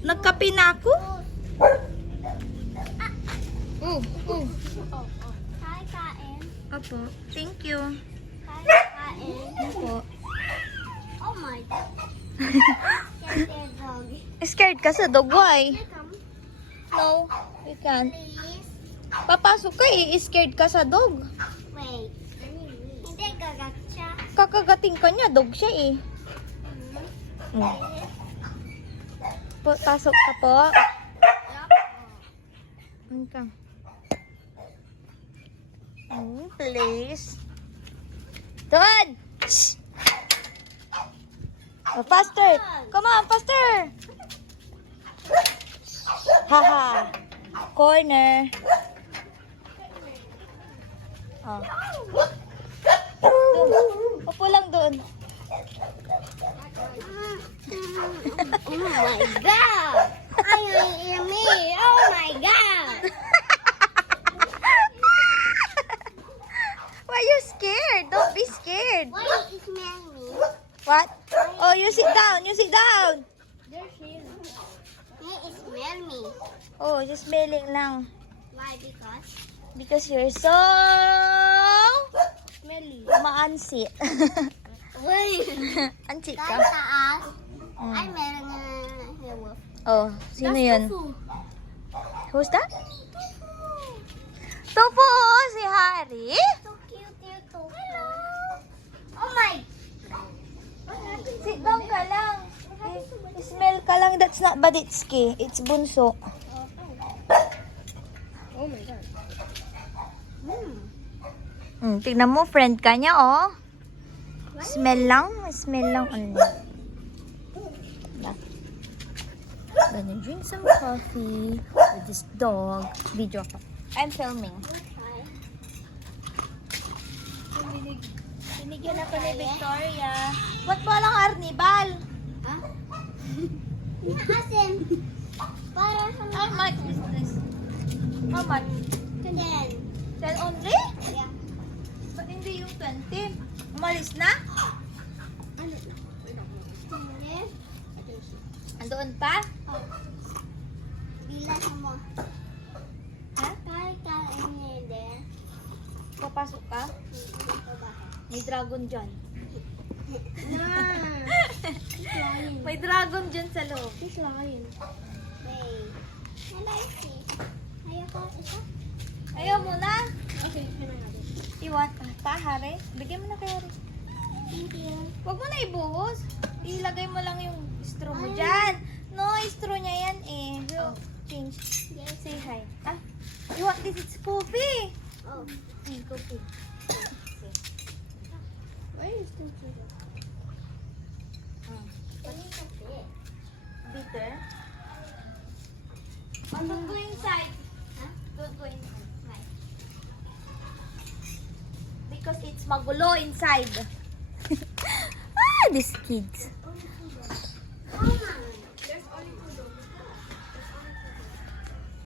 Nagkape na ako. Hi, kain. Opo. Thank you. Hi, kain. Opo. Oh my God. Scared dog. Scared ka sa dog, why? Come, No, we can't. please. Papasok ka scared ka sa dog. Wait. Hindi, gagat siya. Kakagating ka niya, dog siya Pasok ka po. Okay. Please. Dad! Shh! Oh, faster! Come on, faster! Haha. Corner. Oh. Doon. Upo lang doon. Oh my God. Ay, me. Oh my God. Why you scared? Don't be scared. Why you smell me? What? Oh, you sit down. You sit down. There's him. He smell me. Oh, just smelling lang. Why? Because? Because you're so Smelly. maansi. Wait. Ansi Kahit ka. taas. Mm. Ay, meron nga wolf. Oh, sino yun? Who's that? Topo, si Harry. So cute, Hello. Oh my. Sit down ka lang. Smell ka lang. That's not Baditski. It's bunso. Oh my God. Tignan mo, friend ka niya, oh. Smell lang. Smell lang. Ano? Gonna drink some coffee with this dog. Video ko. I'm filming. Binigyan ako ni Victoria. Ba't ba lang Arnibal? Ha? Asin. Para sa How much is this? How much? 10. 10 only? Yeah. Ba't hindi yung 20? Umalis na? Ano na? Hindi. Andoon pa? Oh. Bilang mo. Ha? Kahit kain niya din. Papasok ka? May dragon dyan. Nah. May dragon dyan sa loob. He's lying. Wait. Hello, see. Ayaw ko isa? Ayaw mo na? Okay, can I have it? Iwan pa, Harry. Bigyan mo na kay Harry. Thank you. Huwag mo na ibuhos. Ilagay mo lang yung straw mo dyan. No, straw niya yan eh. So, change. Yes. Say hi. Ah, you want this? It's coffee. Oh. Coffee. Why is this sugar? Bitter. Don't go inside. Huh? Don't go inside. Because it's magulo inside. These kids.